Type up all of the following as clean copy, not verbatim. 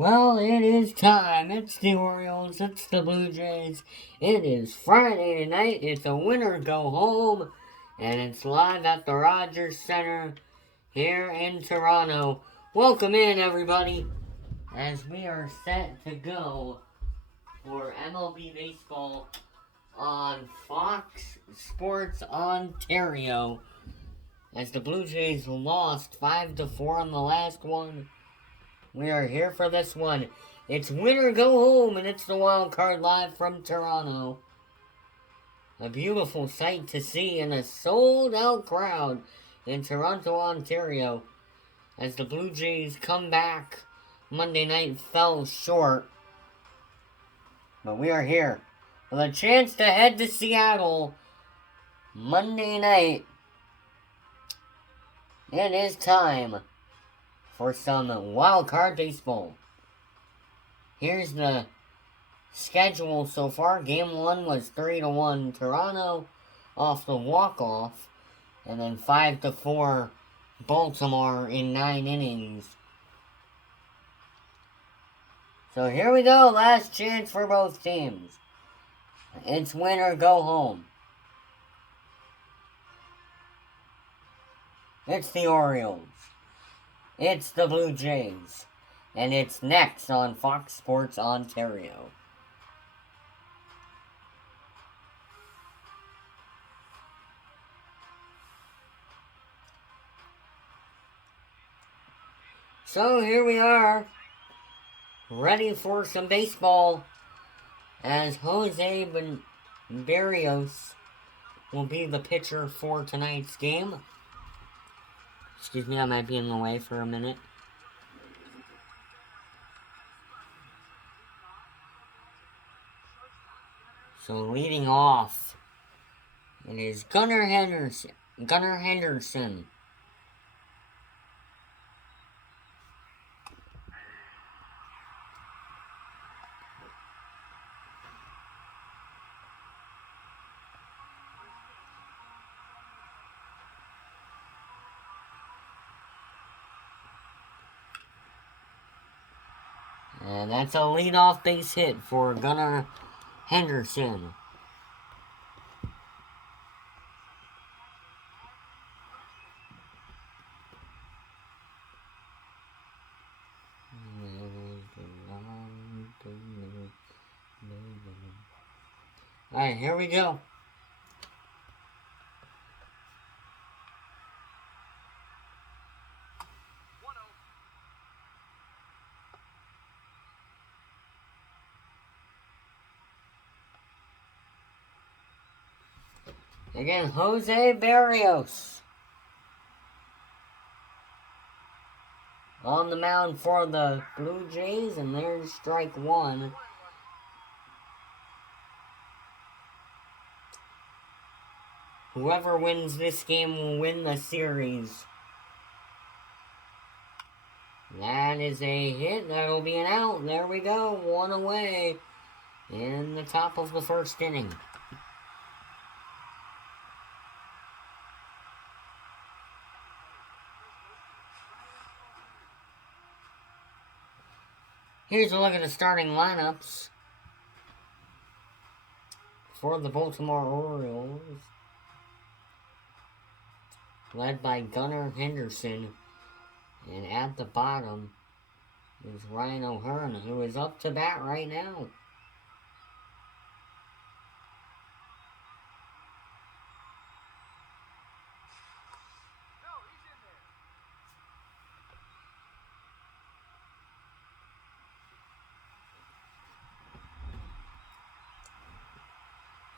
Well, it is time. It's the Orioles. It's the Blue Jays. It is Friday night. It's a winner go home. And it's live at the Rogers Center here in Toronto. Welcome in, everybody, as we are set to go for MLB Baseball on Fox Sports Ontario. As the Blue Jays lost 5-4 on the last one. We are here for this one. It's winner go home, and it's the Wildcard live from Toronto. A beautiful sight to see in a sold-out crowd in Toronto, Ontario, as the Blue Jays come back. Monday night fell short, but we are here with a chance to head to Seattle Monday night. It is time for some Wildcard baseball. Here's the schedule so far. Game 1 was 3-1 Toronto off the walk-off, and then 5-4 Baltimore in 9 innings. So here we go, last chance for both teams. It's win or go home. It's the Orioles. It's the Blue Jays. And it's next on Fox Sports Ontario. So here we are, ready for some baseball, as Jose Berrios will be the pitcher for tonight's game. Excuse me, I might be in the way for a minute. So leading off, it is Gunnar Henderson. And that's a leadoff base hit for Gunnar Henderson. Alright, here we go. Again, Jose Berrios on the mound for the Blue Jays, and there's strike one. Whoever wins this game will win the series. That is a hit. That'll be an out. There we go. One away in the top of the first inning. Here's a look at the starting lineups for the Baltimore Orioles. Led by Gunnar Henderson. And at the bottom is Ryan O'Hearn, who is up to bat right now.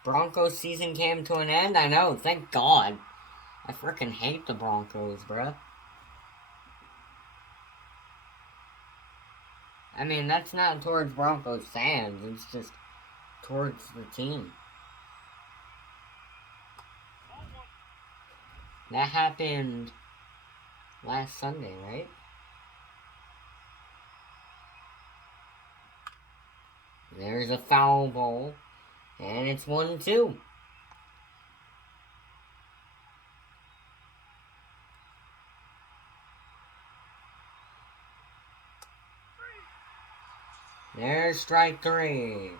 Broncos season came to an end. I know, thank God. I frickin' hate the Broncos, bruh. I mean, that's not towards Broncos fans. It's just towards the team. That happened last Sunday, right? There's a foul ball. And it's 1-2. There's strike 3.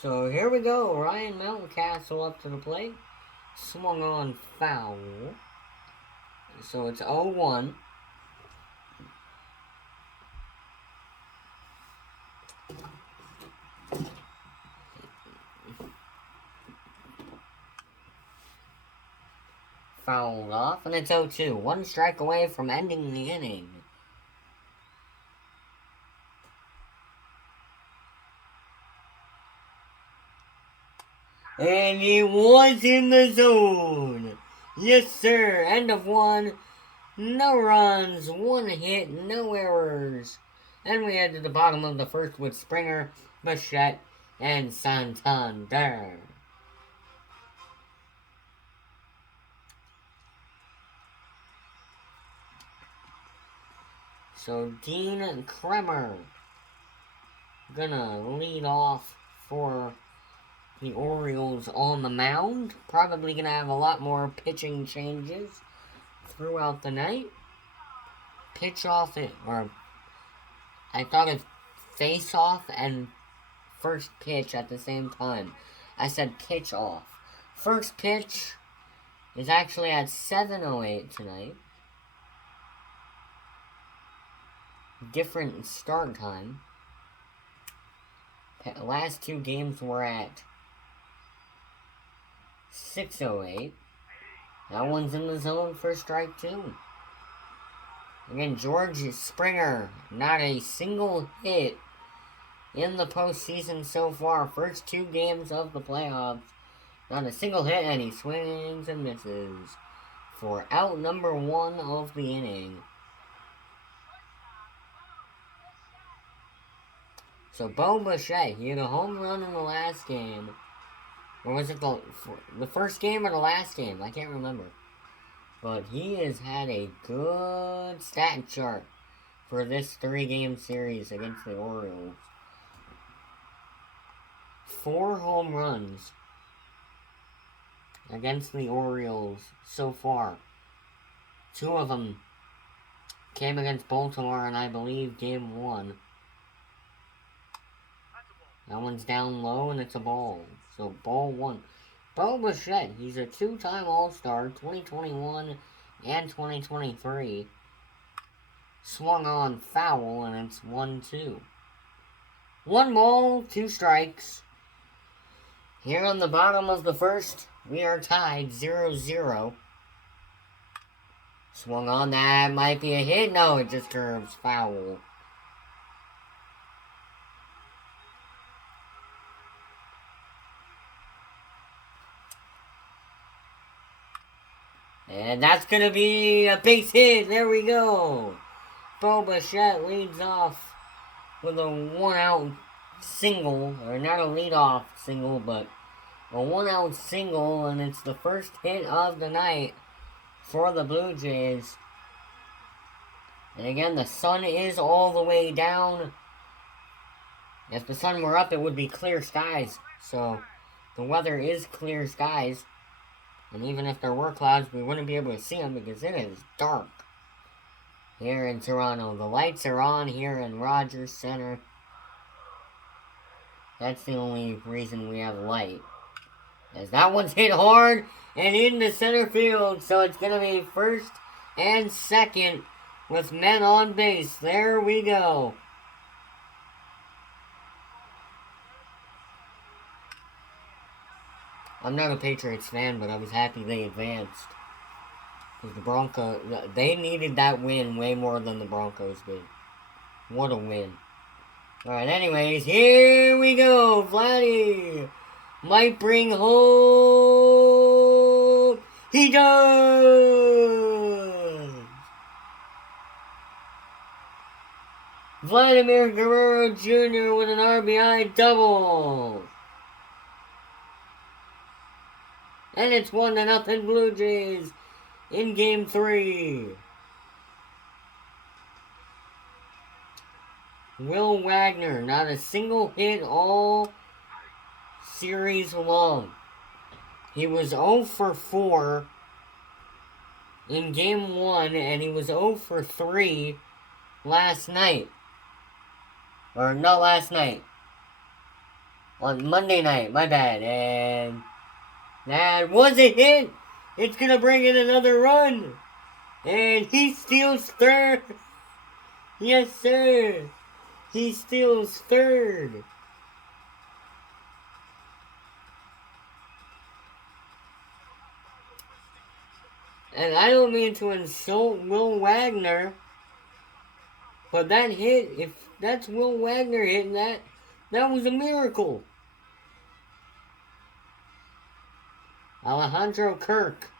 So here we go. Ryan Mountcastle up to the plate. Swung on foul. So it's 0-1. Fouled off, and it's 0-2. One strike away from ending the inning. And he was in the zone. Yes, sir. End of 1. No runs, 1 hit, no errors. And we head to the bottom of the first with Springer, Bichette, and Santander. So Dean Kremer gonna lead off for the Orioles on the mound. Probably gonna have a lot more pitching changes throughout the night. Pitch off it, or I thought of face off and first pitch at the same time. I said pitch off. First pitch is actually at 7:08 tonight. Different start time. Last 2 games were at 6:08. That one's in the zone for strike 2. Again, George Springer, not a single hit in the postseason so far. First 2 games of the playoffs, not a single hit, and he swings and misses for out number 1 of the inning. So Bo Bichette, he had a home run in the last game. Or was it the first game or the last game? I can't remember. But he has had a good stat chart for this 3-game series against the Orioles. 4 home runs against the Orioles so far. 2 of them came against Baltimore, and I believe game 1. That one's down low, and it's a ball. So, ball 1. Bo Bichette, he's a 2-time All-Star, 2021 and 2023. Swung on foul, and it's 1-2. 1 ball, 2 strikes. Here on the bottom of the first, we are tied 0-0. Swung on, that might be a hit. No, it just curves foul. And that's going to be a base hit. There we go. Bo Bichette leads off with a 1-out single. Or not a leadoff single, but a 1-out single. And it's the first hit of the night for the Blue Jays. And again, the sun is all the way down. If the sun were up, it would be clear skies. So, the weather is clear skies. And even if there were clouds, we wouldn't be able to see them because it is dark here in Toronto. The lights are on here in Rogers Center. That's the only reason we have light. As that one's hit hard and into center field. So it's going to be first and second with men on base. There we go. I'm not a Patriots fan, but I was happy they advanced. Because the Broncos, they needed that win way more than the Broncos did. What a win. Alright, anyways, here we go. Vladdy might bring home. He does! Vladimir Guerrero Jr. with an RBI double. And it's 1-0 Blue Jays in Game 3. Will Wagner, not a single hit all series long. He was 0 for 4 in Game 1, and he was 0 for 3 last night. Or not last night. On Monday night, my bad. And that was a hit. It's going to bring in another run. And he steals third. Yes, sir. He steals third. And I don't mean to insult Will Wagner, but that hit, if that's Will Wagner hitting that, that was a miracle. Alejandro Kirk.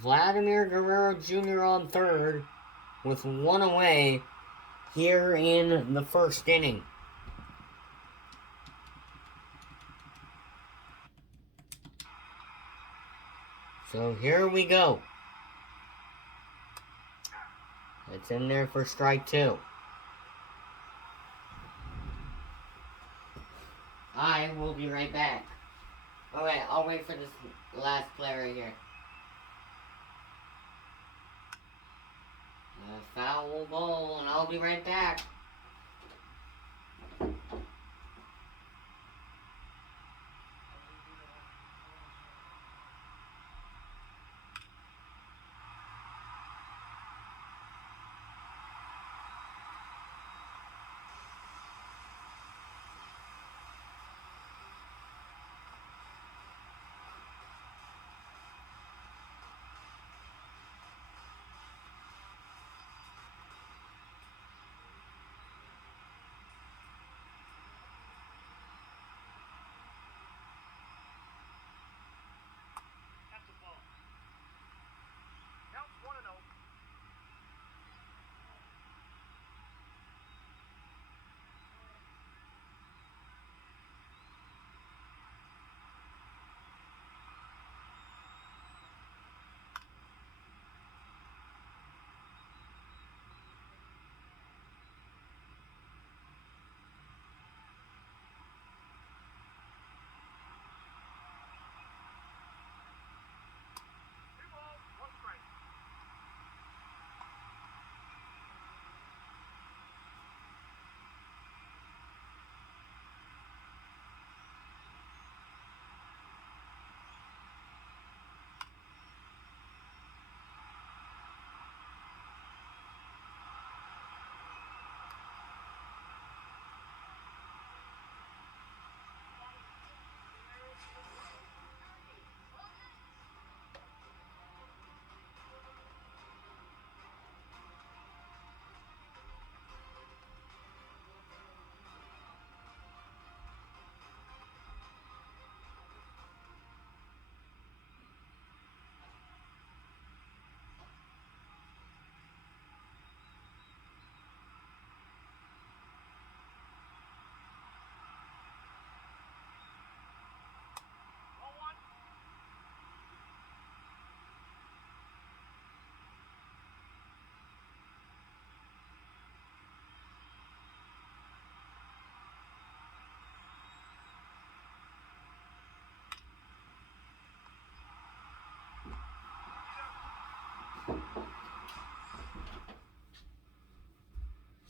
Vladimir Guerrero Jr. on third with one away here in the first inning. So here we go. It's in there for strike 2. I will be right back. Alright, I'll wait for this last player right here. A foul ball, and I'll be right back.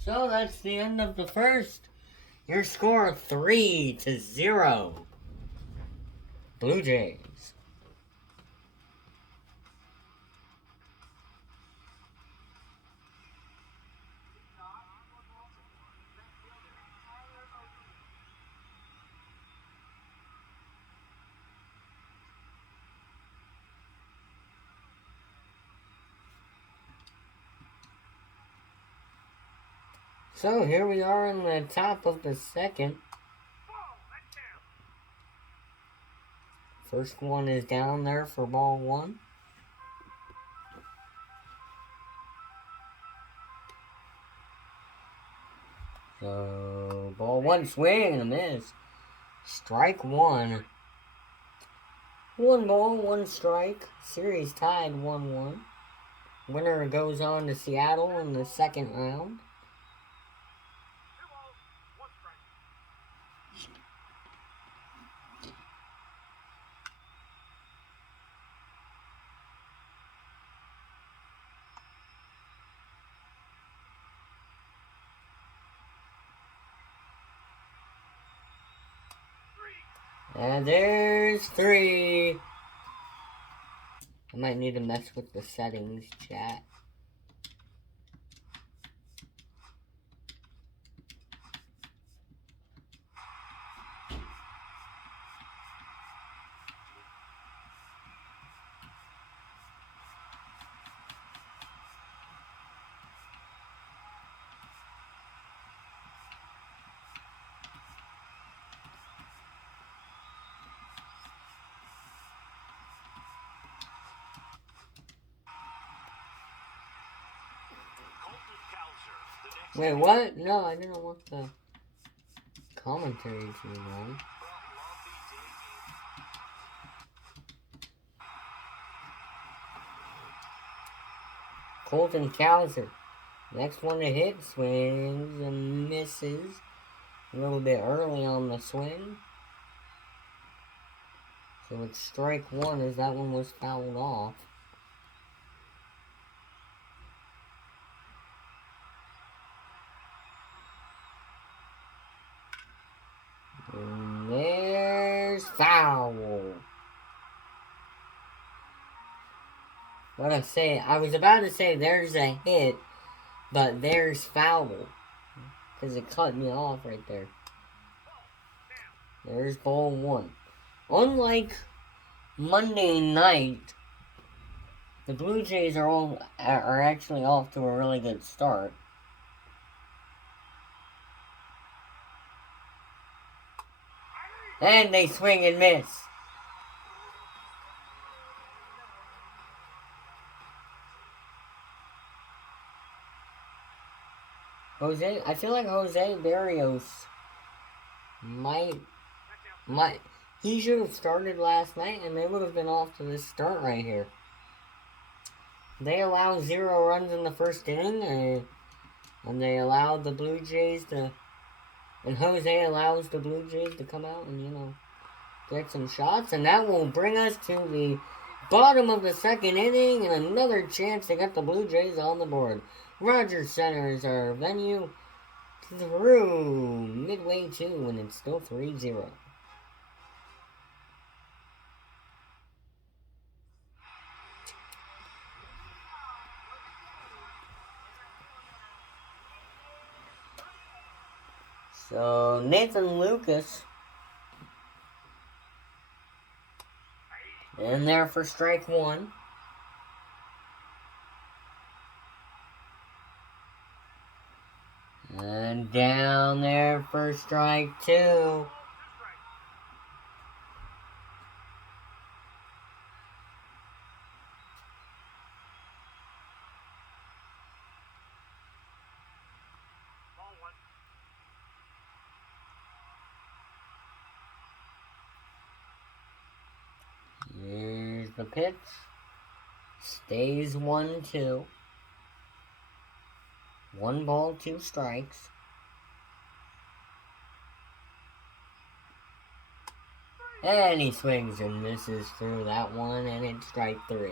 So that's the end of the first. Your score 3-0. Blue Jays. So here we are in the top of the second. First one is down there for ball 1. So ball 1, swing and a miss. Strike 1. 1 ball, 1 strike. Series tied 1-1. Winner goes on to Seattle in the second round. And there's 3. I might need to mess with the settings, chat. Wait, what? No, I didn't want the commentary too long. Colton Cowser. Next one to hit, swings and misses. A little bit early on the swing. So it's strike 1 as that one was fouled off. And there's foul. I was about to say there's a hit, but there's foul. Because it cut me off right there. There's ball 1. Unlike Monday night, the Blue Jays are actually off to a really good start. And they swing and miss. I feel like Jose Barrios he should have started last night and they would have been off to this start right here. They allowed 0 runs in the first inning and they allowed the Blue Jays to, and Jose allows the Blue Jays to come out and, get some shots, and that will bring us to the bottom of the second inning and another chance to get the Blue Jays on the board. Rogers Center is our venue through midway 2, and it's still 3-0. So Nathan Lucas in there for strike 1. And down there for strike 2. Here's the pitch. Stays 1-2. 1 ball, 2 strikes. And he swings and misses through that one, and it's strike 3.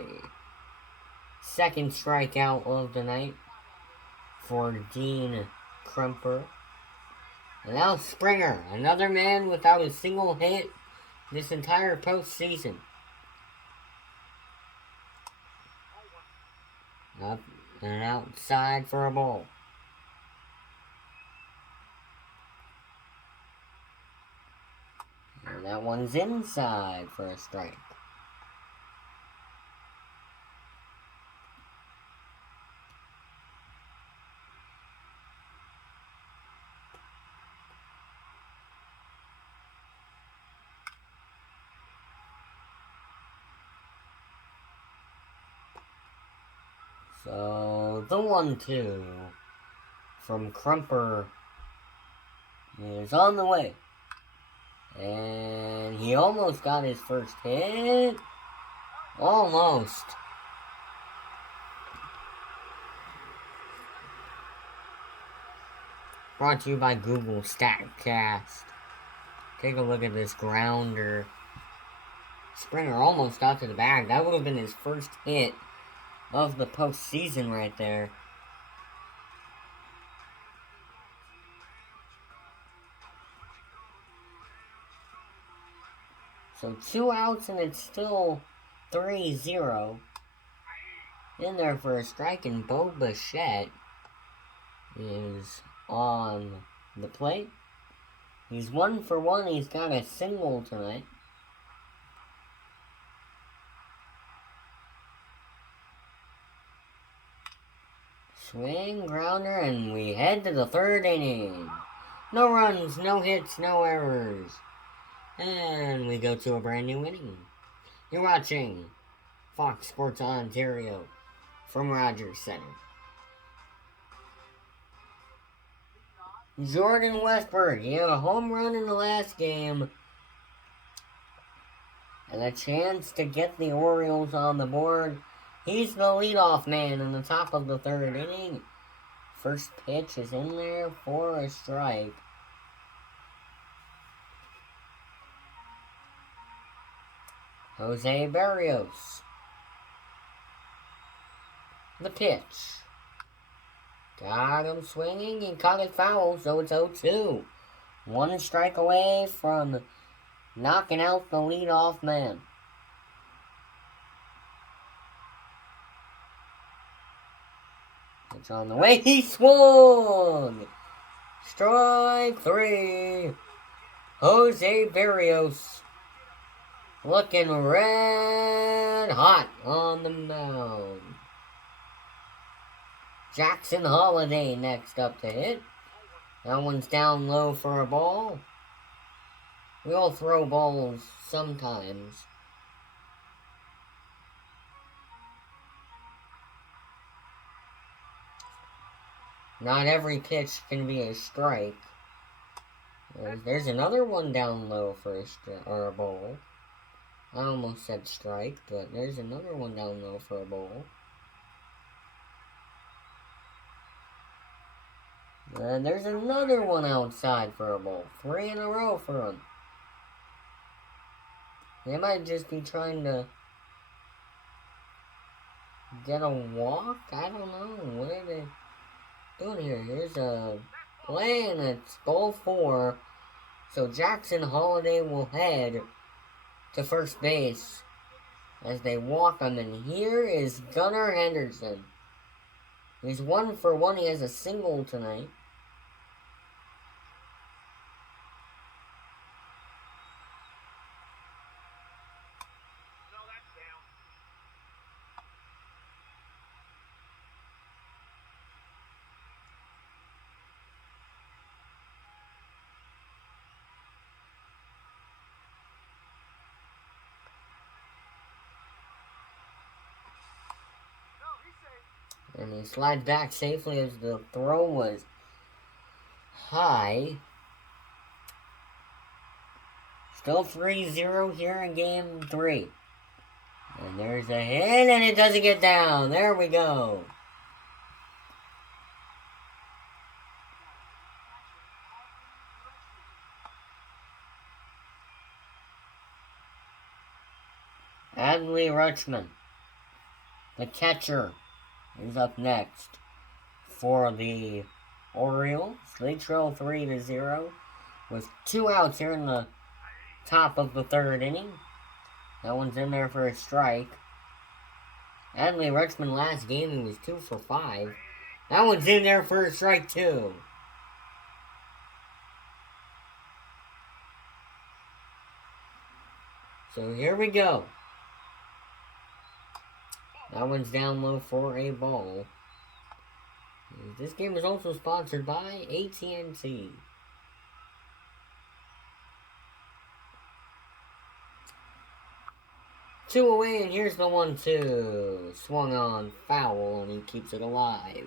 Second strikeout of the night for Dean Krumper. And now Springer, another man without a single hit this entire postseason. Up and outside for a ball. And that one's inside for a strike. So, the 1-2 from Krumper is on the way. And he almost got his first hit. Almost. Brought to you by Google StatCast. Take a look at this grounder. Springer almost got to the bag. That would have been his first hit of the postseason right there. So 2 outs and it's still 3-0. In there for a strike, and Bo Bichette is on the plate. He's 1 for 1. He's got a single tonight. Swing, grounder, and we head to the 3rd inning. No runs, no hits, no errors. And we go to a brand new inning. You're watching Fox Sports Ontario from Rogers Center. Jordan Westburg, he had a home run in the last game. And a chance to get the Orioles on the board. He's the leadoff man in the top of the 3rd inning. First pitch is in there for a strike. Jose Barrios. The pitch. Got him swinging and caught it foul, so it's 0-2. 1 strike away from knocking out the leadoff man. It's on the way. He swung! Strike 3. Jose Barrios looking red hot on the mound. Jackson Holiday next up to hit. That one's down low for a ball. We all throw balls sometimes. Not every pitch can be a strike. There's another one down low for a ball. I almost said strike, but there's another one down low for a ball. And there's another one outside for a ball. 3 in a row for him. They might just be trying to get a walk? I don't know. What are they doing here? Here's a play and it's ball 4. So Jackson Holiday will head to first base as they walk him. And here is Gunnar Henderson. He's 1 for 1. He has a single tonight. And he slides back safely as the throw was high. Still 3-0 here in game 3. And there's a hit, and it doesn't get down. There we go. Adley Rutschman, the catcher, is up next for the Orioles. They trail 3-0 with 2 outs here in the top of the 3rd inning. That one's in there for a strike. Adley Rutschman last game he was 2 for 5. That one's in there for a strike too. So here we go. That one's down low for a ball. This game is also sponsored by AT&T. Two away, and here's the 1-2. Swung on, foul, and he keeps it alive.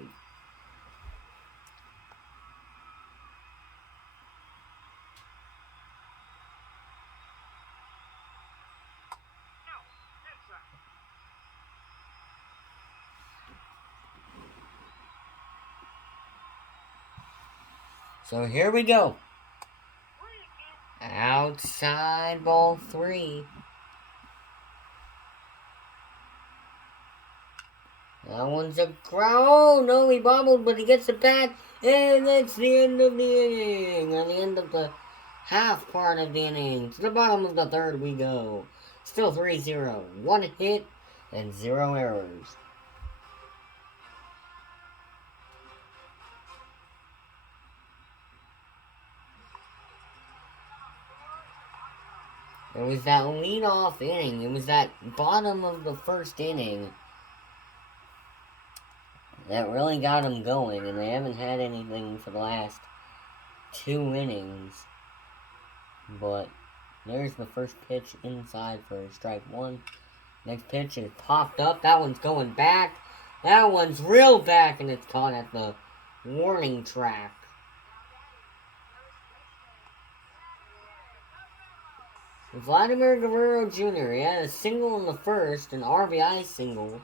So here we go. Outside ball 3. That one's a ground. Oh, no, he bobbled, but he gets it back. And that's the end of the inning. At the end of the half part of the inning. To the bottom of the third we go. Still 3-0. 1 hit and 0 errors. It was that lead-off inning. It was that bottom of the first inning that really got them going, and they haven't had anything for the last 2 innings. But there's the first pitch inside for strike one. Next pitch is popped up. That one's going back. That one's real back, and it's caught at the warning track. Vladimir Guerrero Jr. He had a single in the first, an RBI single.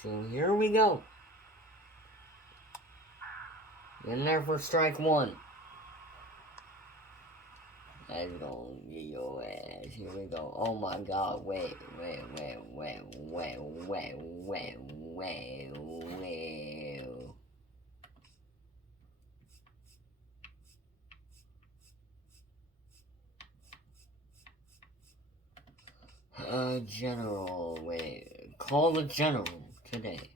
So here we go. In there for strike one. That's gonna get your ass. Here we go. Oh my god, wait. General, wait. Call the general today.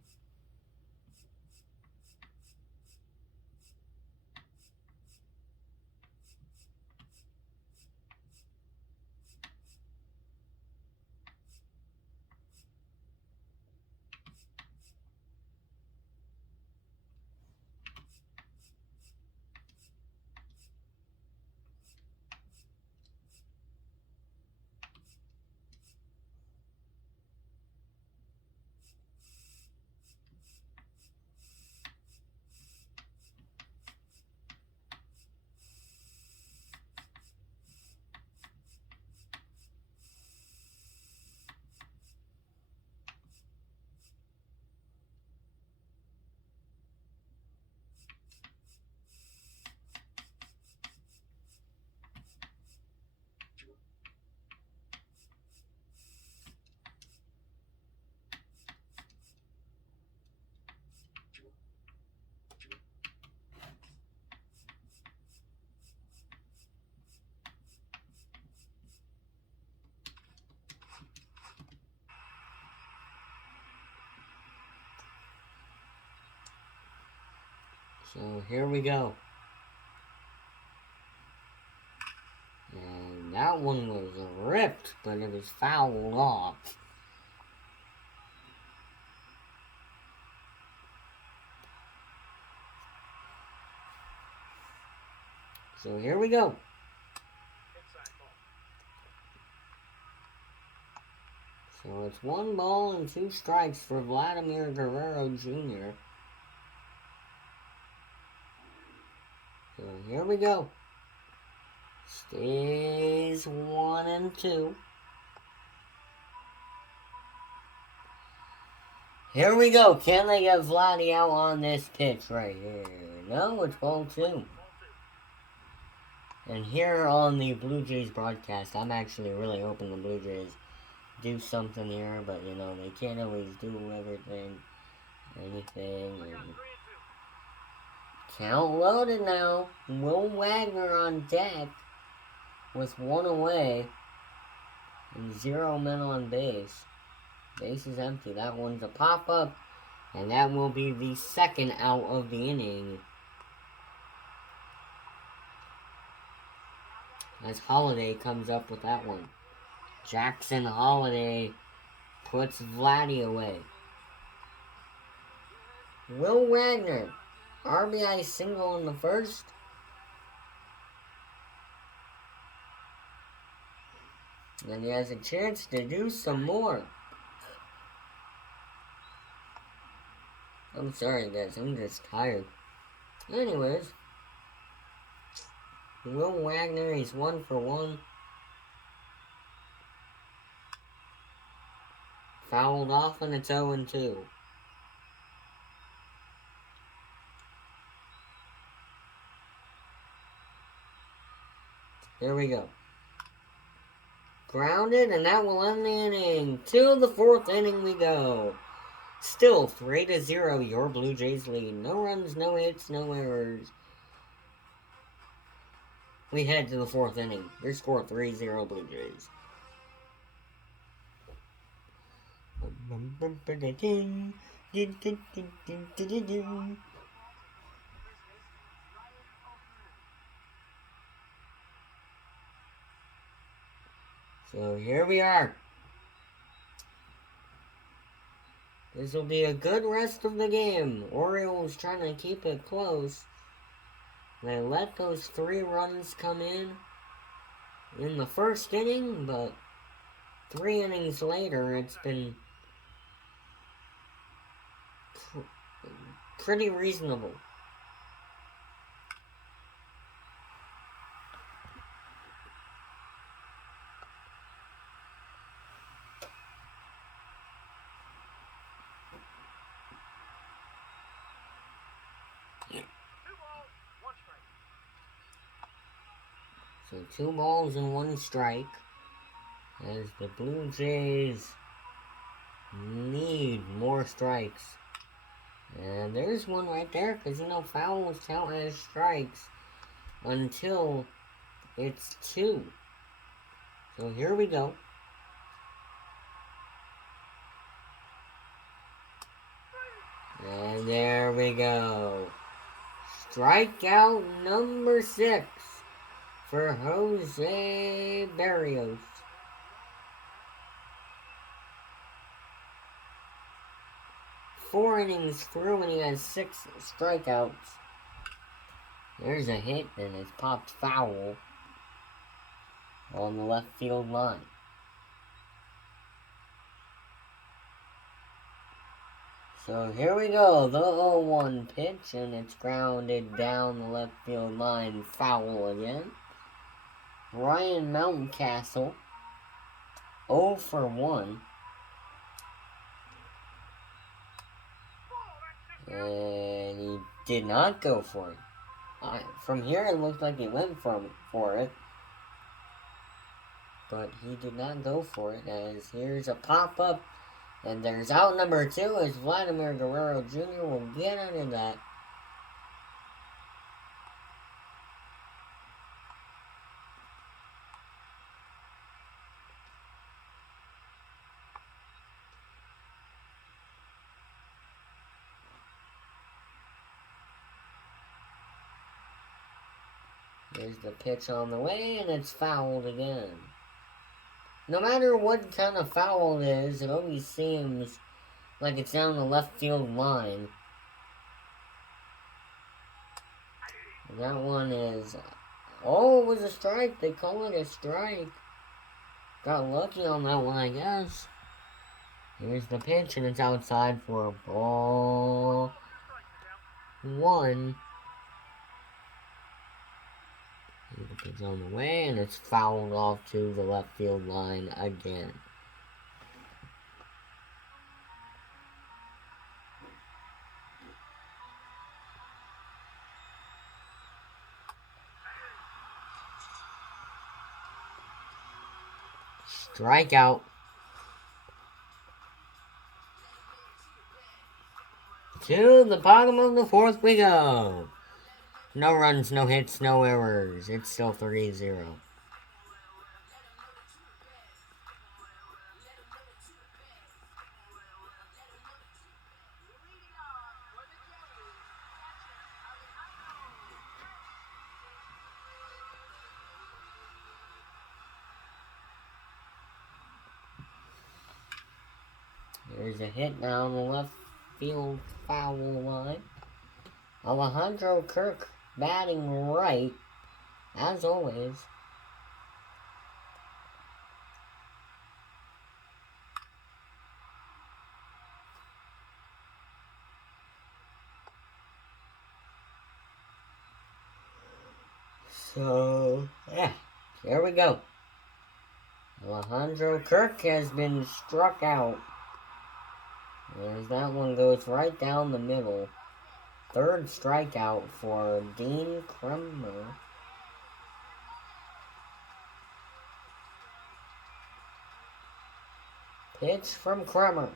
So here we go. And that one was ripped, but it was fouled off. So here we go. So it's 1 ball and 2 strikes for Vladimir Guerrero Jr. So here we go. Stays 1 and 2. Here we go. Can they get Vladdy out on this pitch right here? No, it's ball 2. And here on the Blue Jays broadcast, I'm actually really hoping the Blue Jays do something here, but you know, they can't always do anything. And count loaded now. Will Wagner on deck with 1 away and 0 men on base. Base is empty. That one's a pop-up, and that will be the second out of the inning. As Holiday comes up with that one. Jackson Holiday puts Vladdy away. Will Wagner, RBI single in the first. And he has a chance to do some more. I'm sorry guys, I'm just tired. Anyways. Will Wagner, he's 1 for 1. Fouled off and it's 0-2. There we go. Grounded, and that will end the inning. To the 4th inning we go. Still 3-0, your Blue Jays lead. No runs, no hits, no errors. We head to the 4th inning. Your score 3-0 Blue Jays. So here we are. This will be a good rest of the game. Orioles trying to keep it close. They let those 3 runs come in the 1st inning, but 3 innings later, it's been pretty reasonable. So 2 balls and 1 strike as the Blue Jays need more strikes. And there's one right there because, fouls count as strikes until it's 2. So here we go. And there we go. Strikeout number 6 for Jose Berrios. 4 innings through and he has 6 strikeouts. There's a hit and it's popped foul on the left field line. So here we go, the 0-1 pitch, and it's grounded down the left field line, foul again. Ryan Mountcastle, 0 for 1. And he did not go for it. From here it looked like he went for it. But he did not go for it, as here's a pop-up. And there's out number 2 as Vladimir Guerrero Jr. will get under that. There's the pitch on the way, and it's fouled again. No matter what kind of foul it is, it always seems like it's down the left field line. And that one is... Oh, it was a strike. They call it a strike. Got lucky on that one, I guess. Here's the pitch, and it's outside for a ball 1. The pitch on the way, and it's fouled off to the left field line again. Strikeout. To the bottom of the 4th we go. No runs, no hits, no errors. It's still 3-0. There's a hit down the left field foul line. Alejandro Kirk batting right, as always. So, yeah, here we go. Alejandro Kirk has been struck out. As that one goes right down the middle. 3rd strikeout for Dean Kremer. Pitch from Kremer.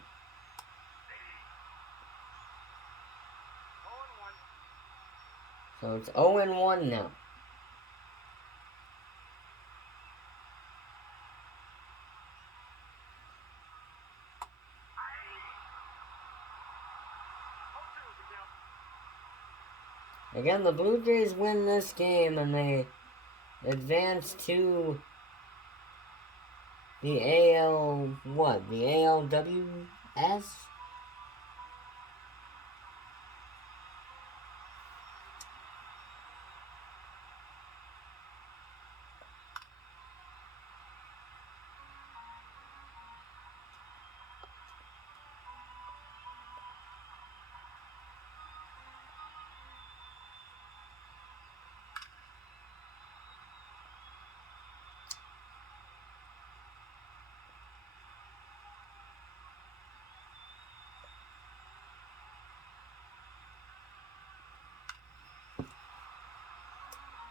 So it's 0-1 now. Again, the Blue Jays win this game and they advance to the AL, what? The ALWS?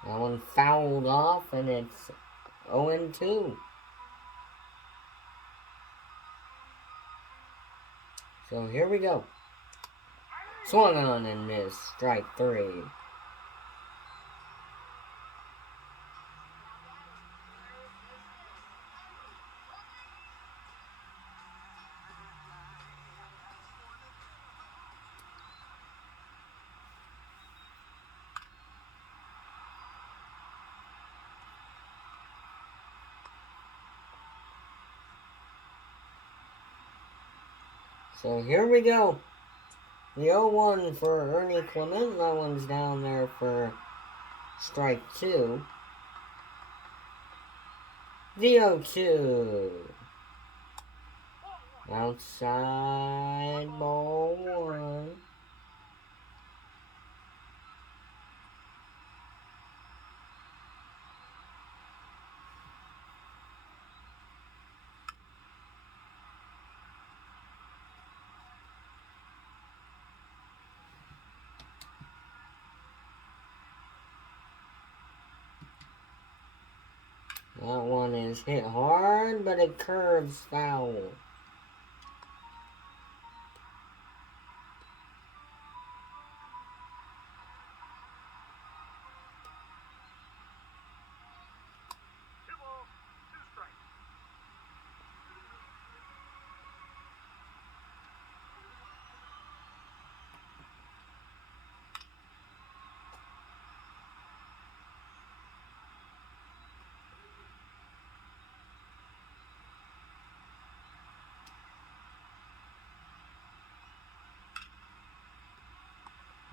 That one fouled off, and it's 0-2. So here we go. Swung on and missed. Strike 3. So here we go. The 0-1 for Ernie Clement. That one's down there for strike 2. The 0-2. Outside ball 1. That one is hit hard, but it curves foul.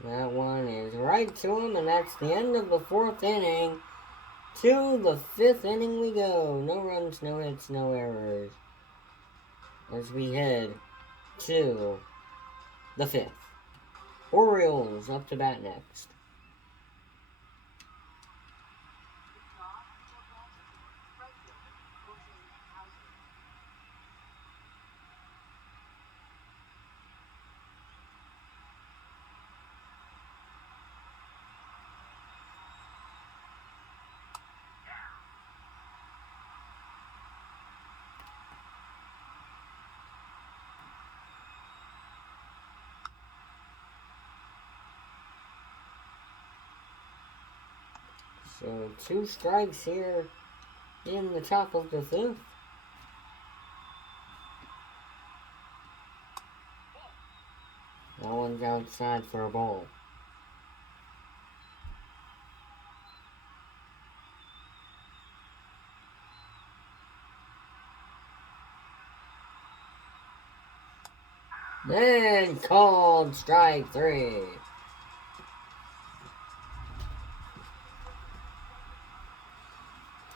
That one is right to him, and that's the end of the 4th inning. To the 5th inning we go. No runs, no hits, no errors. As we head to the 5th. Orioles up to bat next. So 2 strikes here in the top of the 5th. That one's outside for a ball. Then called strike 3.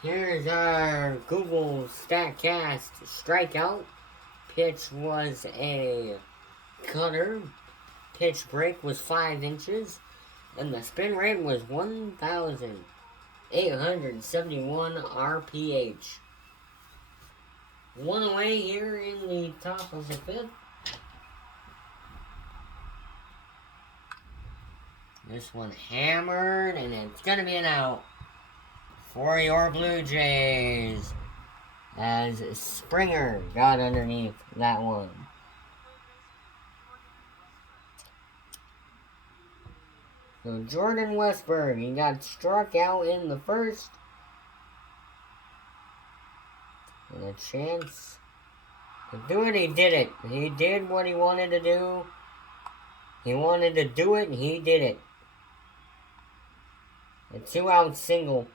Here's our Google StatCast strikeout. Pitch was a cutter. Pitch break was 5 inches. And the spin rate was 1,871 RPH. 1 away here in the top of the 5th. This one hammered, and it's going to be an out for your Blue Jays, as Springer got underneath that one. So Jordan Westburg, he got struck out in the first. And a chance to do it, he did it. He did what he wanted to do. He wanted to do it, and he did it. A 2-out single.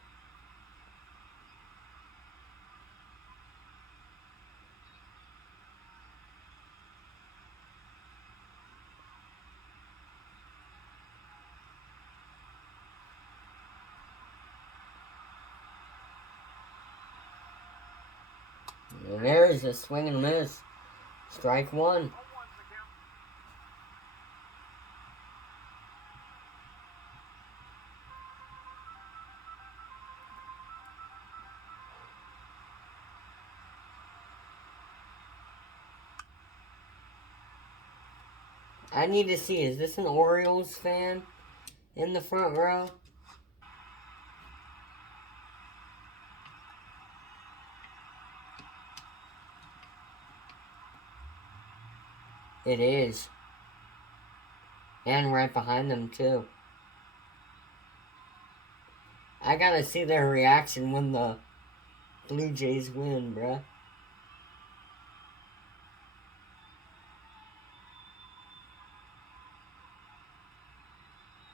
And there's a swing and miss. Strike one. I need to see, is this an Orioles fan in the front row? It is. And right behind them, too. I gotta see their reaction when the Blue Jays win, bruh.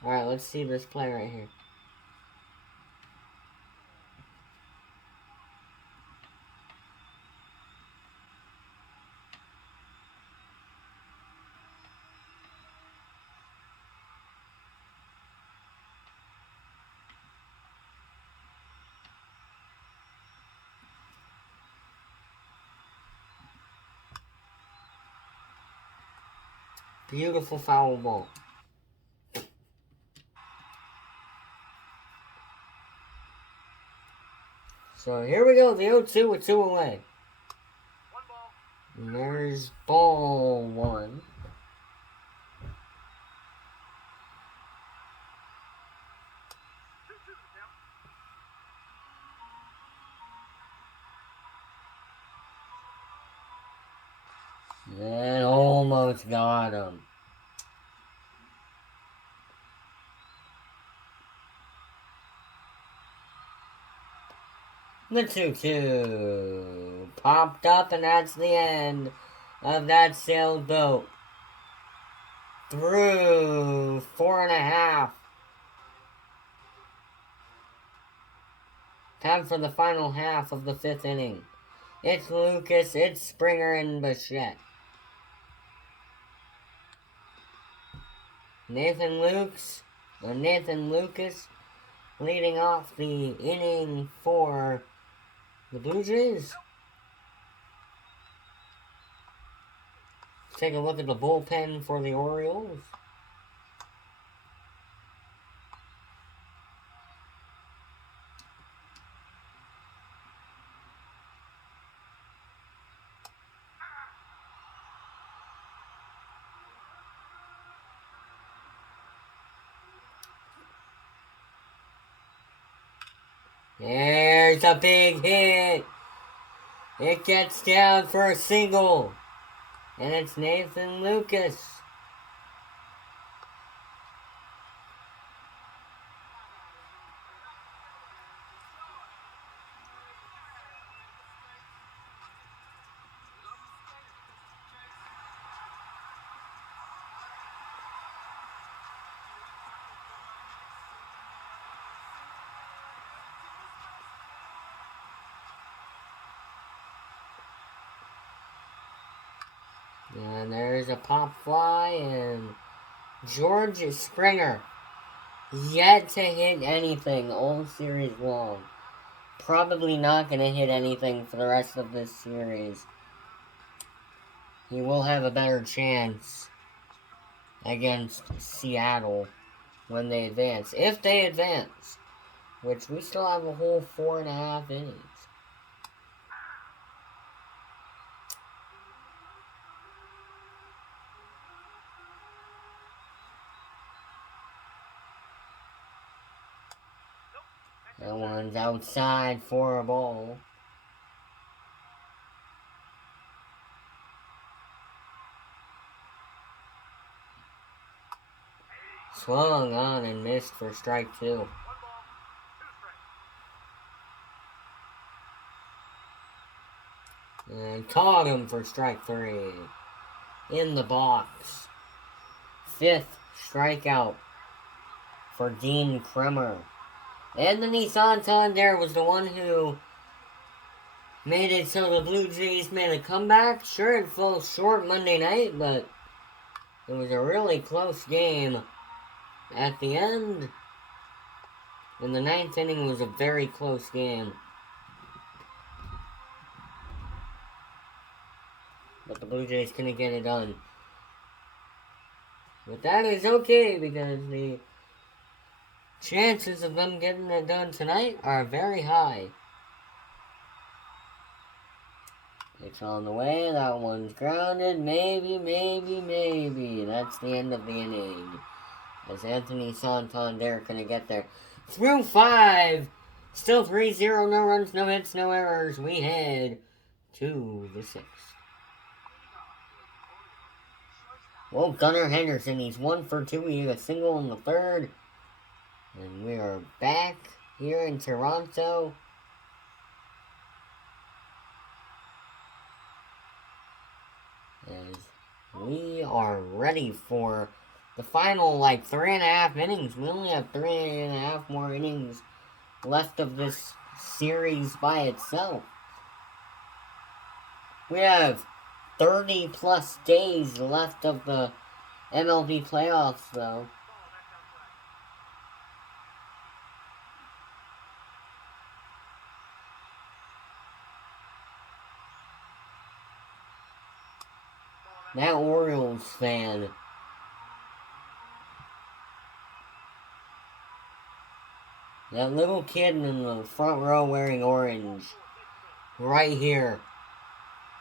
Alright, let's see this play right here. Beautiful foul ball. So here we go, the 0-2 with 2 away. And there's ball one. And almost got him. The 2-2 popped up, and that's the end of that sailboat. Through 4.5. Time for the final half of the 5th inning. It's Lucas, it's Springer, and Bichette. Nathan Lucas leading off the inning for the Blue Jays. Take a look at the bullpen for the Orioles. There's a big hit. It gets down for a single. And it's Nathan Lucas. And there's a pop fly, and George Springer yet to hit anything all series long. Probably not going to hit anything for the rest of this series. He will have a better chance against Seattle when they advance. If they advance, which we still have a whole 4.5 innings. That one's outside for a ball. Swung on and missed for strike 2. And caught him for strike 3. In the box. 5th strikeout for Dean Kremer. Anthony Santander was the one who made it so the Blue Jays made a comeback. Sure, it fell short Monday night, but it was a really close game at the end. And the 9th inning was a very close game. But the Blue Jays couldn't get it done. But that is okay, because the chances of them getting it done tonight are very high. It's on the way. That one's grounded. Maybe. That's the end of the inning. As Anthony Santander gonna get there. Through 5. Still 3-0. No runs, no hits, no errors. We head to the 6th. Well, Gunnar Henderson, he's 1 for 2. He had a single in the 3rd. And we are back here in Toronto. As we are ready for the final, 3.5 innings. We only have 3.5 more innings left of this series by itself. We have 30 plus days left of the MLB playoffs, though. That Orioles fan. That little kid in the front row wearing orange. Right here.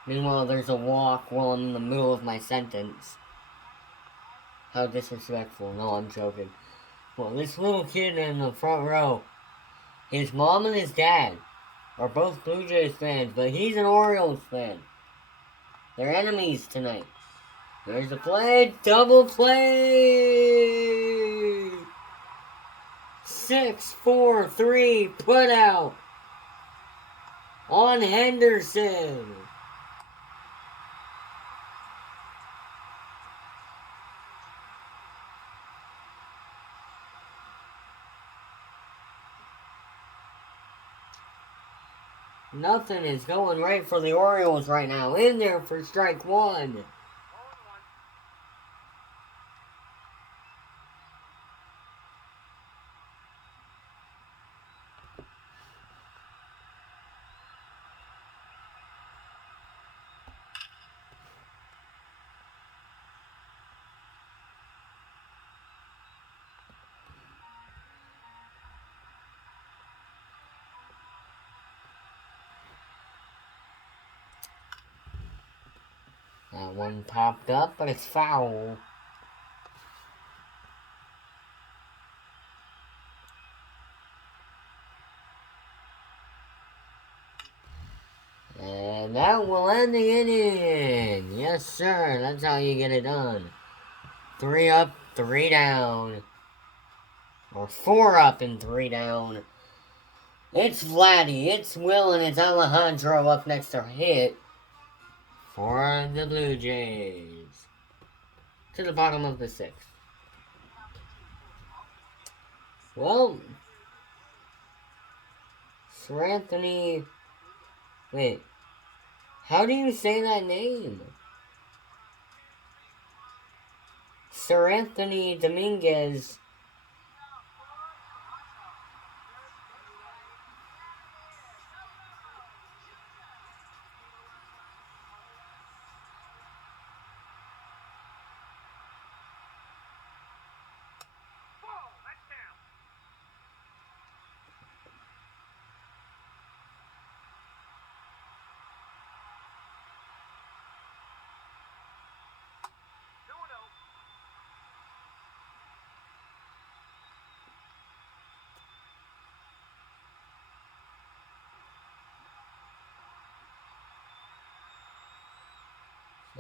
Meanwhile, there's a walk while I'm in the middle of my sentence. How disrespectful. No, I'm joking. Well, this little kid in the front row, his mom and his dad are both Blue Jays fans, but he's an Orioles fan. They're enemies tonight. There's a play. Double play! 6-4-3 put out on Henderson. Nothing is going right for the Orioles right now. In there for strike 1. That one popped up, but it's foul. And that will end the inning. Yes, sir. That's how you get it done. 3 up, 3 down. Or 4 up and 3 down. It's Vladdy, it's Will, and it's Alejandro up next to hit for the Blue Jays. To the bottom of the 6th. Well, Sir Anthony... Wait. How do you say that name? Sir Anthony Dominguez.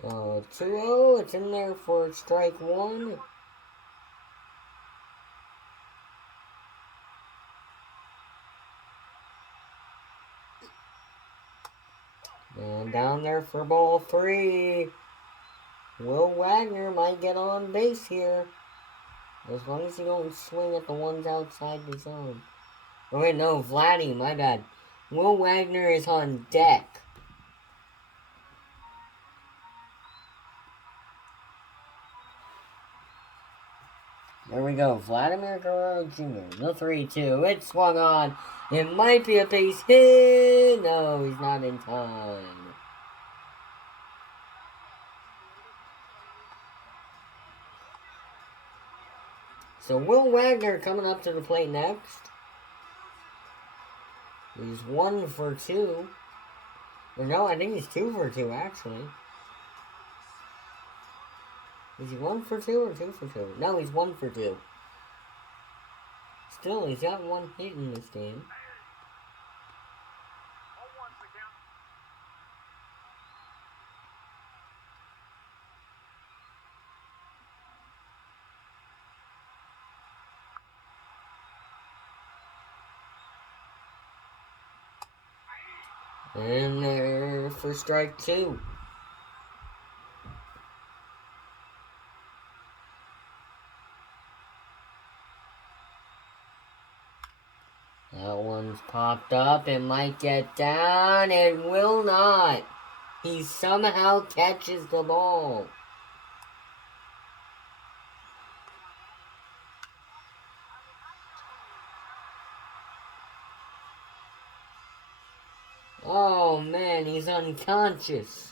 So 2-0, it's in there for strike 1. And down there for ball 3. Will Wagner might get on base here. As long as you don't swing at the ones outside the zone. Oh wait, no, Vladdy, my bad. Will Wagner is on deck. There we go. Vladimir Guerrero Jr. The 3-2. It swung on. It might be a base hit. No, he's not in time. So Will Wagner coming up to the plate next. He's 1 for 2. Or no, I think he's 2 for 2 actually. Is he 1 for 2 or 2 for 2? No, he's 1 for 2. Still, he's got 1 hit in this game. And there for strike 2. That one's popped up. It might get down. It will not. He somehow catches the ball. Oh man, he's unconscious.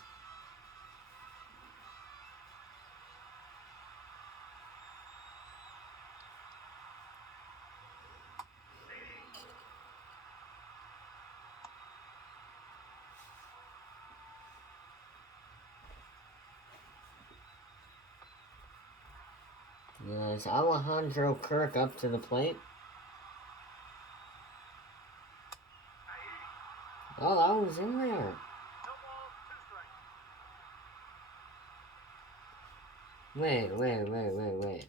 Yes, Alejandro Kirk up to the plate. Oh, that was in there. Wait.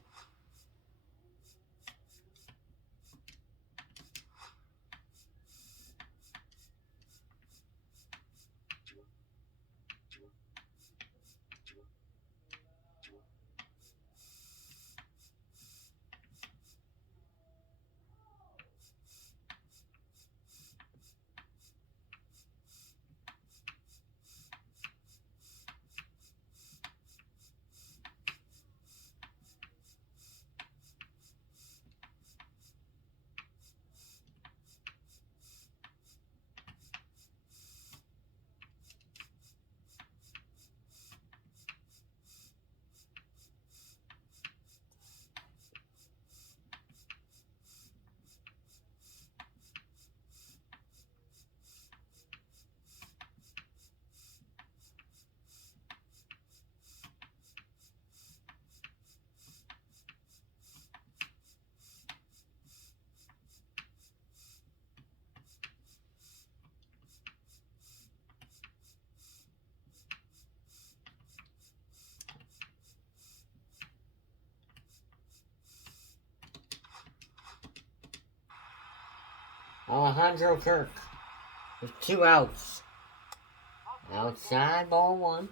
Alejandro Kirk with 2 outs. Outside ball 1.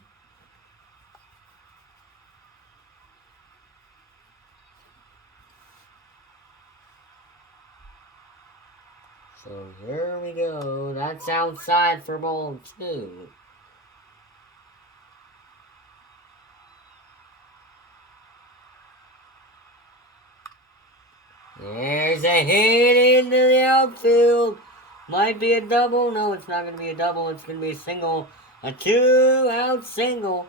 So here we go. That's outside for ball 2. There's a hit into the outfield. Might be a double. No, it's not going to be a double. It's going to be a single. A 2-out single.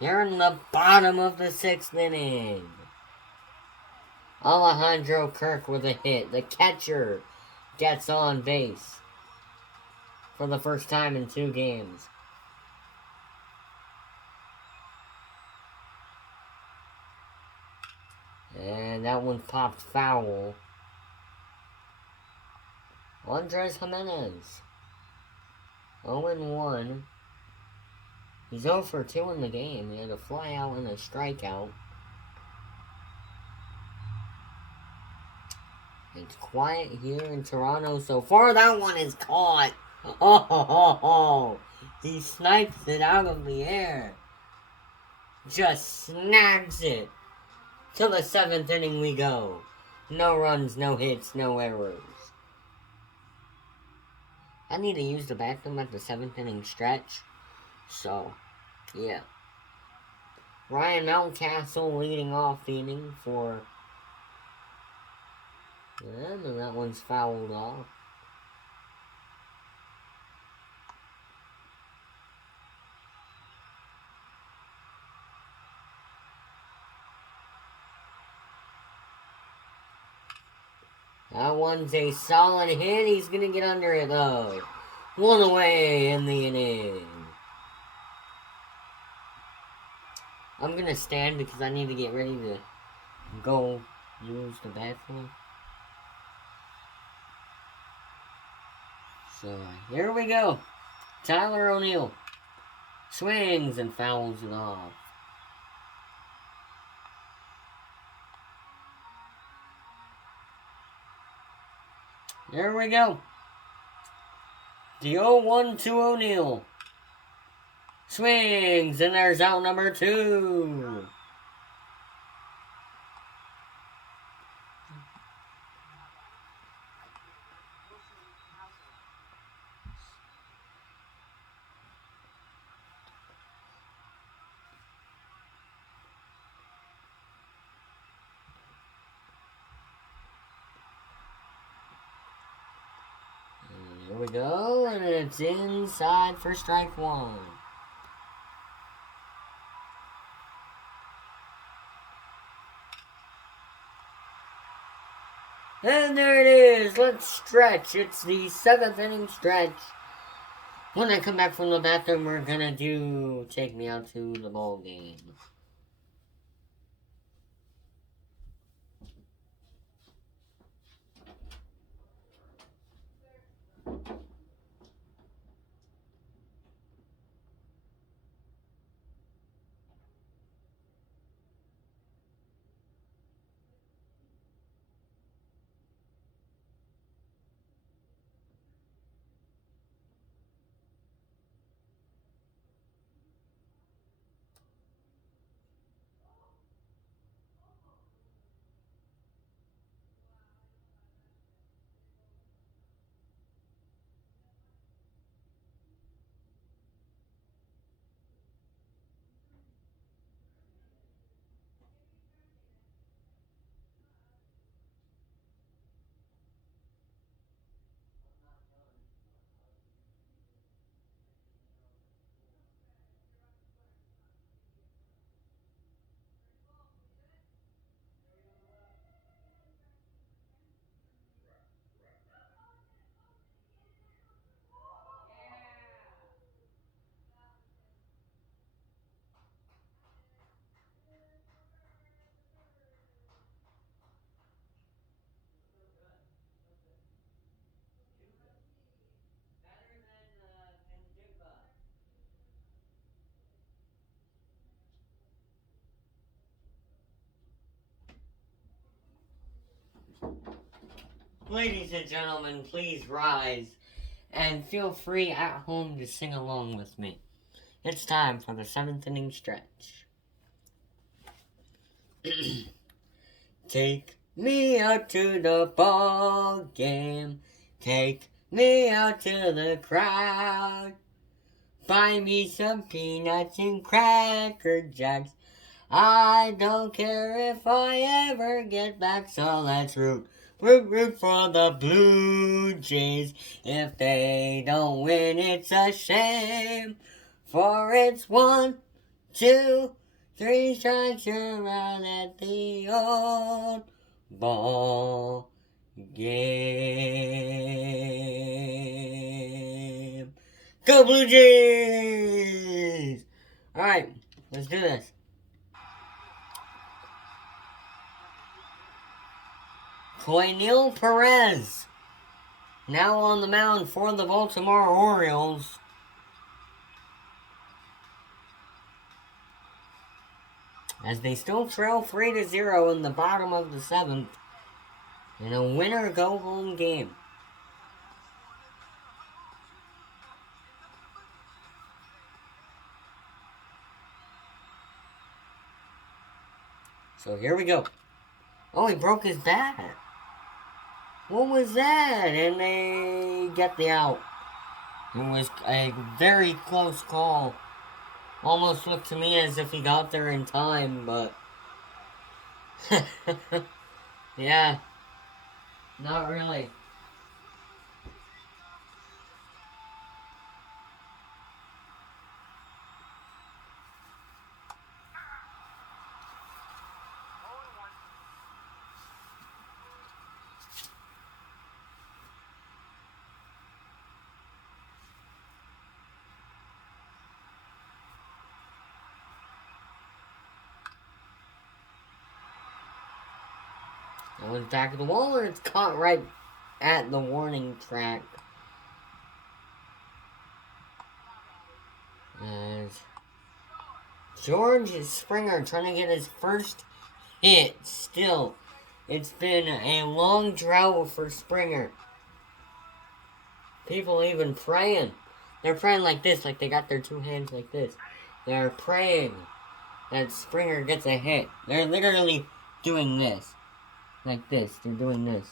Here in the bottom of the 6th inning. Alejandro Kirk with a hit. The catcher gets on base for the first time in 2 games. And that one popped foul. Andres Jimenez. 0-1. He's 0 for 2 in the game. He had a fly out and a strikeout. It's quiet here in Toronto so far. That one is caught. Oh, he snipes it out of the air. Just snags it. To the 7th inning we go. No runs, no hits, no errors. I need to use the bathroom at the 7th inning stretch. So, yeah. Ryan Mountcastle leading off the inning for... And that one's fouled off. That one's a solid hit. He's going to get under it, though. One away in the inning. I'm going to stand because I need to get ready to go use the bathroom. So, here we go. Tyler O'Neill swings and fouls it off. Here we go. The 0-1 to O'Neill. Swings, and there's out number 2. Here we go, and it's inside for strike 1. And there it is. Let's stretch. It's the 7th inning stretch. When I come back from the bathroom, we're gonna do Take Me Out to the Ball Game. Ladies and gentlemen, please rise and feel free at home to sing along with me. It's time for the 7th inning stretch. Take me out to the ball game. Take me out to the crowd. Buy me some peanuts and Cracker Jacks. I don't care if I ever get back, so let's root for the Blue Jays. If they don't win, it's a shame, for it's 1, 2, 3 strikes, you're out at the old ball game. Go Blue Jays! Alright, let's do this. Coinil Perez, now on the mound for the Baltimore Orioles. As they still trail 3-0 in the bottom of the 7th in a winner-go-home game. So here we go. Oh, he broke his bat. What was that? And they get the out. It was a very close call. Almost looked to me as if he got there in time, but... yeah. Not really. It was back of the wall, and it's caught right at the warning track. And George Springer trying to get his first hit still. It's been a long drought for Springer. People even praying. They're praying like this, like they got their two hands like this. They're praying that Springer gets a hit. They're literally doing this. Like this. They're doing this.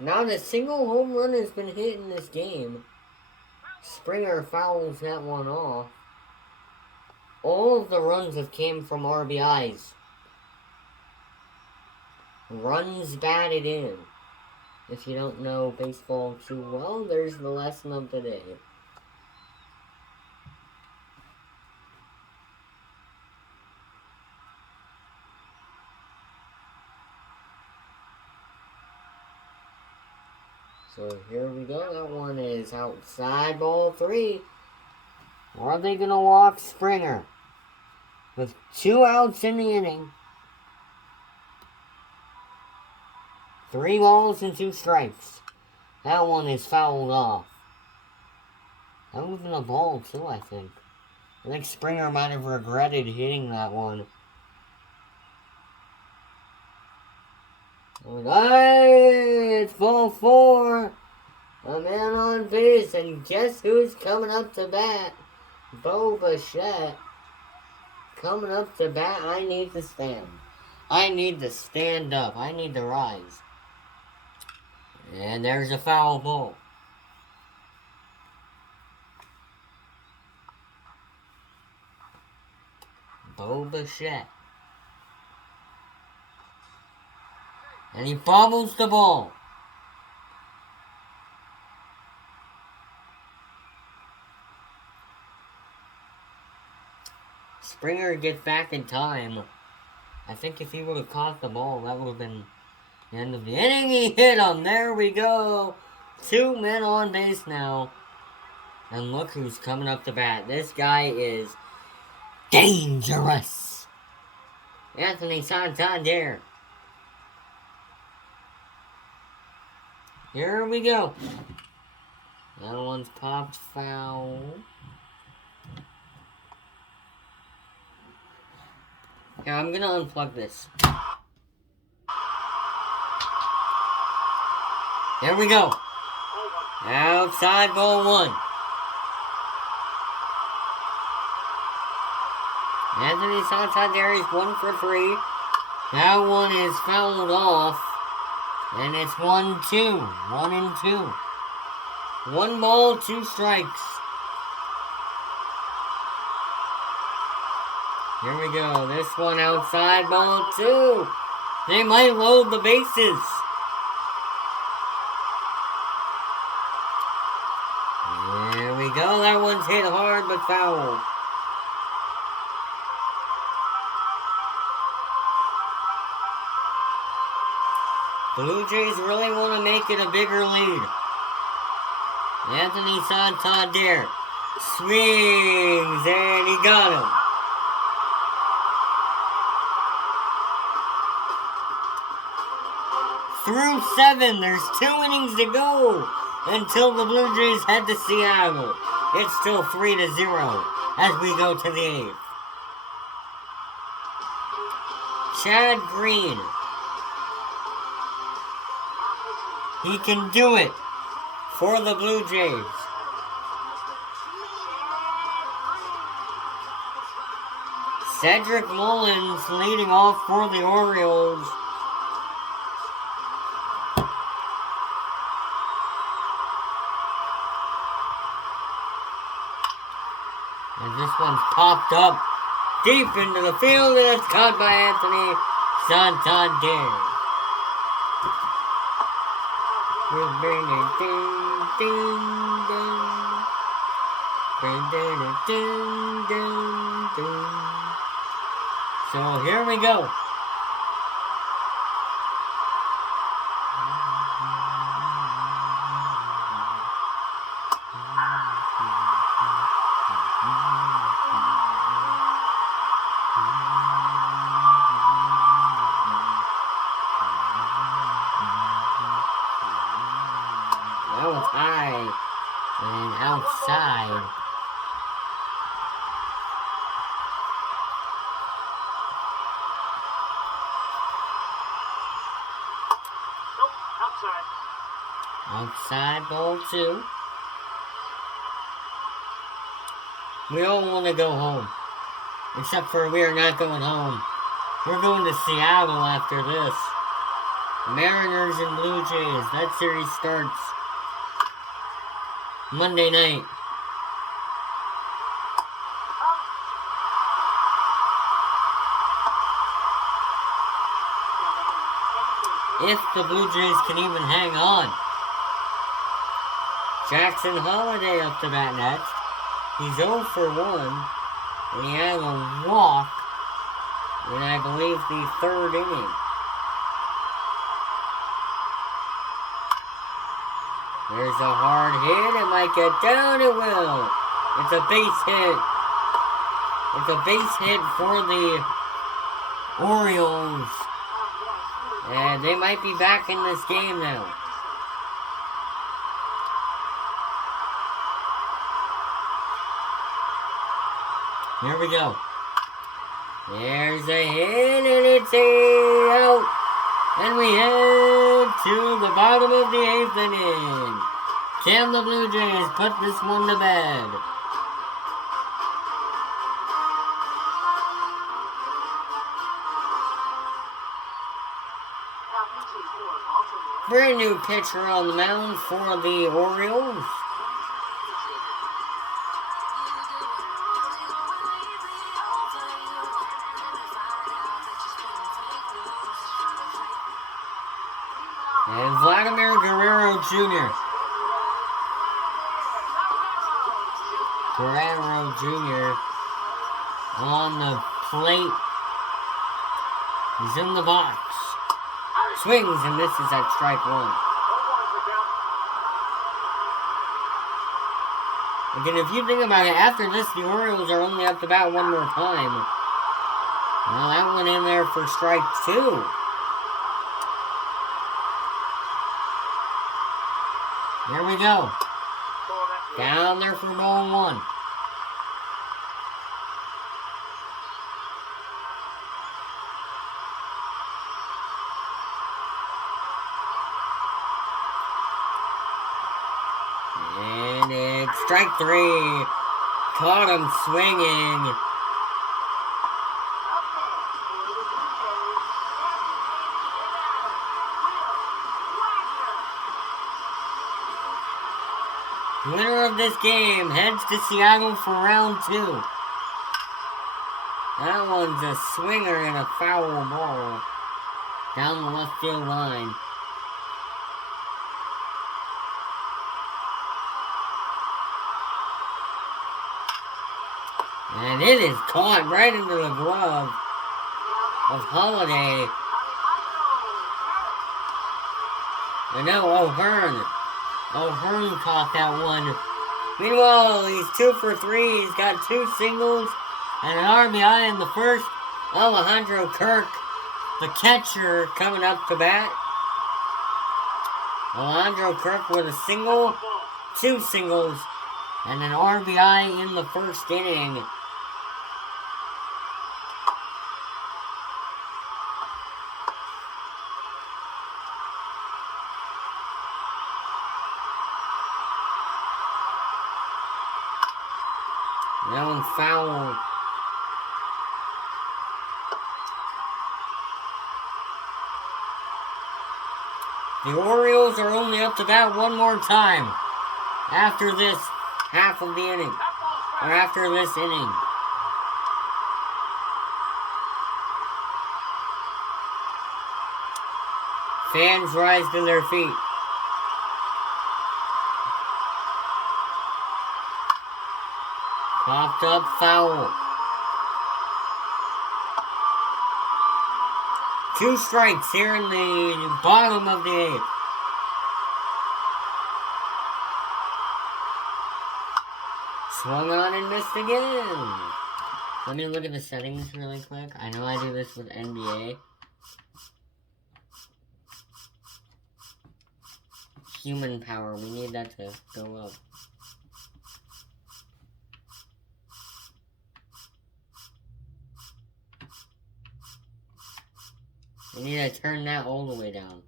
Not a single home run has been hit in this game. Springer fouls that one off. All of the runs have came from RBIs. Runs batted in. If you don't know baseball too well, there's the lesson of the day. So here we go. That one is outside, ball 3. Are they going to walk Springer? With 2 outs in the inning. 3 balls and 2 strikes. That one is fouled off. That was a ball too, I think. I think Springer might have regretted hitting that one. Hey, it's ball 4. A man on base, and guess who's coming up to bat? Bo Bichette. Coming up to bat. I need to stand. I need to stand up. I need to rise. And there's a foul ball. Bo Bichette. And he bobbles the ball. Springer gets back in time. I think if he would have caught the ball, that would have been the end of the inning. He hit him. There we go. 2 men on base now. And look who's coming up to bat. This guy is dangerous. Anthony Santander. Here we go. That one's popped foul. Here, I'm gonna unplug this. Here we go. Outside ball 1. Anthony Santander is 1 for 3. That one is fouled off. And it's 1-2. 1 and 2. 1 ball, 2 strikes. Here we go. This one outside, ball 2. They might load the bases. There we go. That one's hit hard but foul. Blue Jays really want to make it a bigger lead. Anthony Santander swings, and he got him. through 7. There's 2 innings to go until the Blue Jays head to Seattle. It's still 3-0 as we go to the 8th. Chad Green. He can do it for the Blue Jays. Cedric Mullins leading off for the Orioles. And this one's popped up deep into the field, and it's caught by Anthony Santander. So here we go. That was high and outside. Outside ball 2. We all want to go home. Except for we are not going home. We're going to Seattle after this. Mariners and Blue Jays. That series starts Monday night. If the Blue Jays can even hang on. Jackson Holiday up to bat next. He's 0 for 1. And he had a walk in, I believe, the 3rd inning. There's a hard hit. It might get down. It will. It's a base hit. It's a base hit for the Orioles. And they might be back in this game now. Here we go. There's a hit, and it's a out. And we head to the bottom of the 8th inning. Can the Blue Jays put this one to bed? Brand new pitcher on the mound for the Orioles. And Vladimir Guerrero Jr. Guerrero Jr. on the plate. He's in the box. Swings and misses at strike 1. Again, if you think about it, after this, the Orioles are only up to bat one more time. Well, that went in there for strike 2. Here we go. Down there for ball 1. And it's strike 3. Caught him swinging. Winner of this game heads to Seattle for round 2. That one's a swinger and a foul ball down the left field line. And it is caught right into the glove of Holiday. And now O'Hearn. O'Hearn caught that one. Meanwhile, he's 2 for 3. He's got 2 singles and an RBI in the first. Alejandro Kirk, the catcher, coming up to bat. Alejandro Kirk with a single, 2 singles, and an RBI in the first inning. That one foul. The Orioles are only up to bat one more time after this half of the inning, or after this inning. Fans rise to their feet. Popped up foul. 2 strikes here in the bottom of the 8th. Swung on and missed again. Let me look at the settings really quick. I know I do this with NBA. Human power, we need that to go up. We need to turn that all the way down.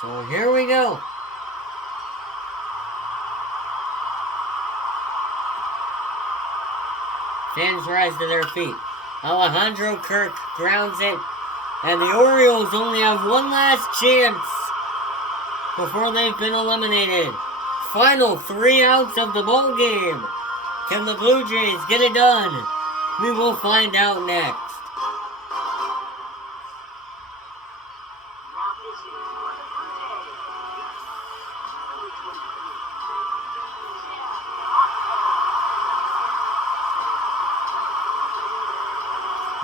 So here we go. Fans rise to their feet. Alejandro Kirk grounds it. And the Orioles only have one last chance before they've been eliminated. Final 3 outs of the ball game. Can the Blue Jays get it done? We will find out next.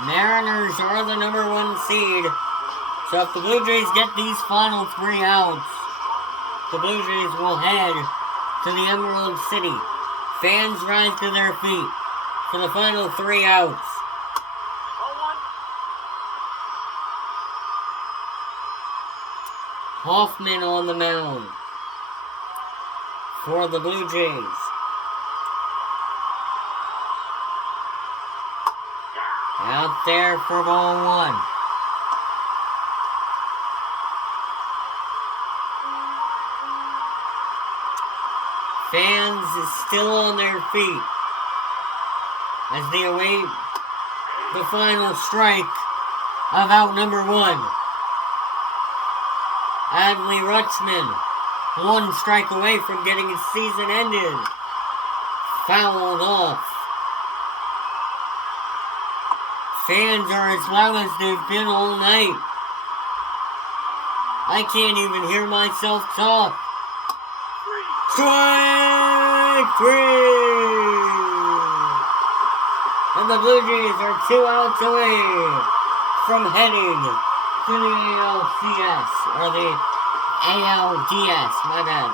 Mariners are the #1 seed. So if the Blue Jays get these final 3 outs, the Blue Jays will head to the Emerald City. Fans rise to their feet for the final 3 outs. Hoffman on the mound for the Blue Jays. Out there for ball 1. Fans still on their feet as they await the final strike of out #1. Adley Rutschman, 1 strike away from getting his season ended. Fouled off. Fans are as loud as they've been all night. I can't even hear myself talk. Strike 3! And the Blue Jays are 2 outs away from heading to the ALCS, or the ALDS, my bad.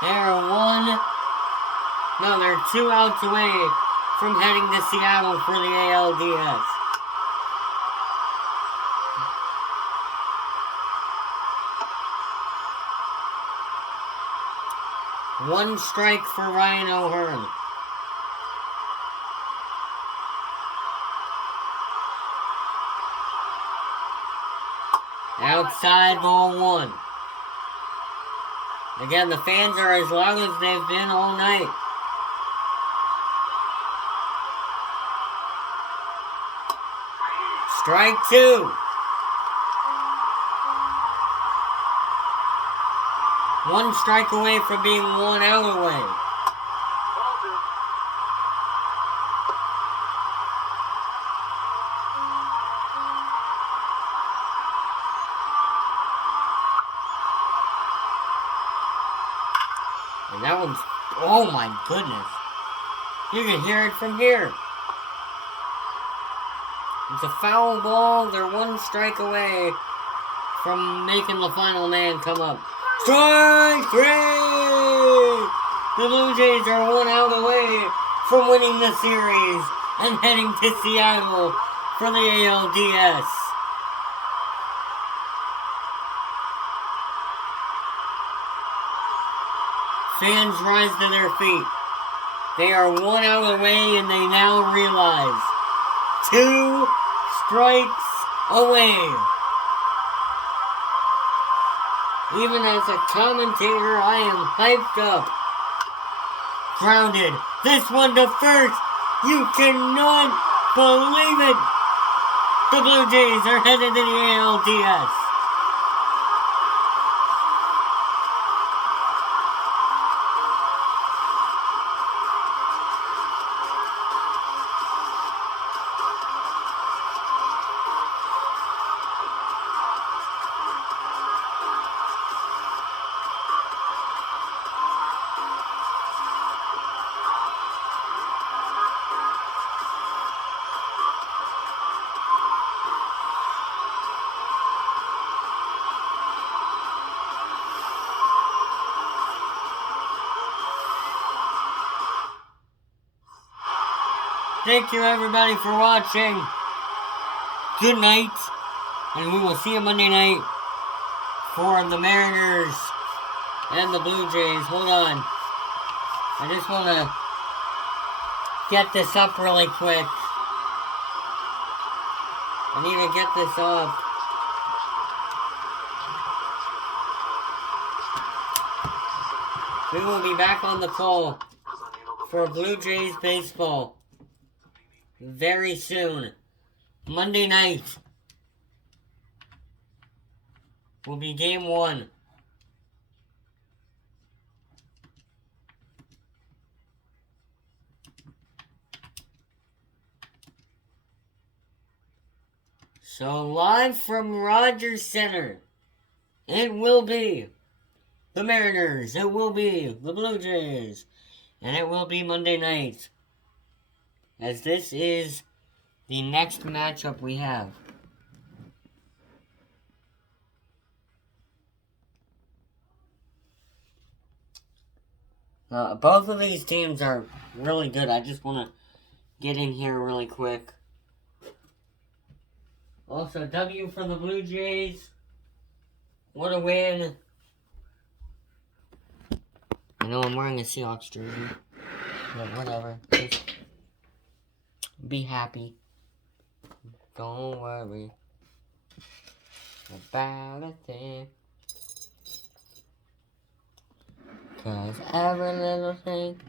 They're 2 outs away from heading to Seattle for the ALDS. One strike for Ryan O'Hearn. Outside ball 1. Again, the fans are as loud as they've been all night. Strike 2. One strike away from being 1 out away. And that one's, oh my goodness. You can hear it from here. It's a foul ball. They're 1 strike away from making the final man come up. Strike 3! The Blue Jays are 1 out away from winning the series and heading to Seattle for the ALDS. Fans rise to their feet. They are 1 out away and they now realize 2 strikes away. Even as a commentator, I am hyped up. Grounded. This one to first. You cannot believe it. The Blue Jays are headed to the ALDS. Thank you everybody for watching. Good night. And we will see you Monday night for the Mariners and the Blue Jays. Hold on. I just want to get this up really quick. I need to get this up. We will be back on the call for Blue Jays baseball very soon. Monday night will be game 1. So live from Rogers Center, it will be the Mariners, it will be the Blue Jays, and it will be Monday night, as this is the next matchup we have. Both of these teams are really good. I just want to get in here really quick. Also, W for the Blue Jays. What a win. I know I'm wearing a Seahawks jersey, but whatever. Just be happy. Don't worry about a thing. 'Cause every little thing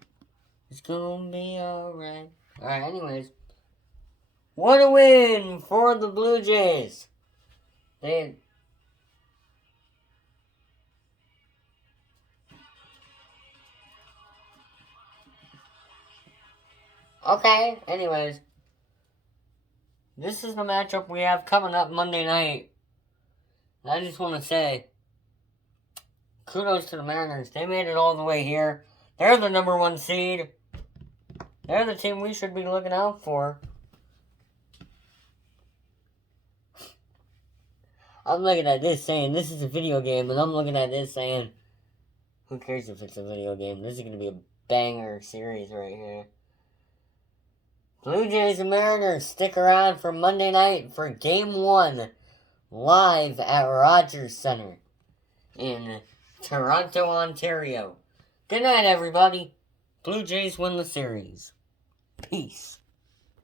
is gonna be alright. Alright, anyways. What a win for the Blue Jays. Okay, anyways. This is the matchup we have coming up Monday night. I just want to say, kudos to the Mariners. They made it all the way here. They're the number 1 seed. They're the team we should be looking out for. I'm looking at this saying, this is a video game, and I'm looking at this saying, who cares if it's a video game? This is going to be a banger series right here. Blue Jays and Mariners, stick around for Monday night for Game 1, live at Rogers Center in Toronto, Ontario. Good night, everybody. Blue Jays win the series. Peace.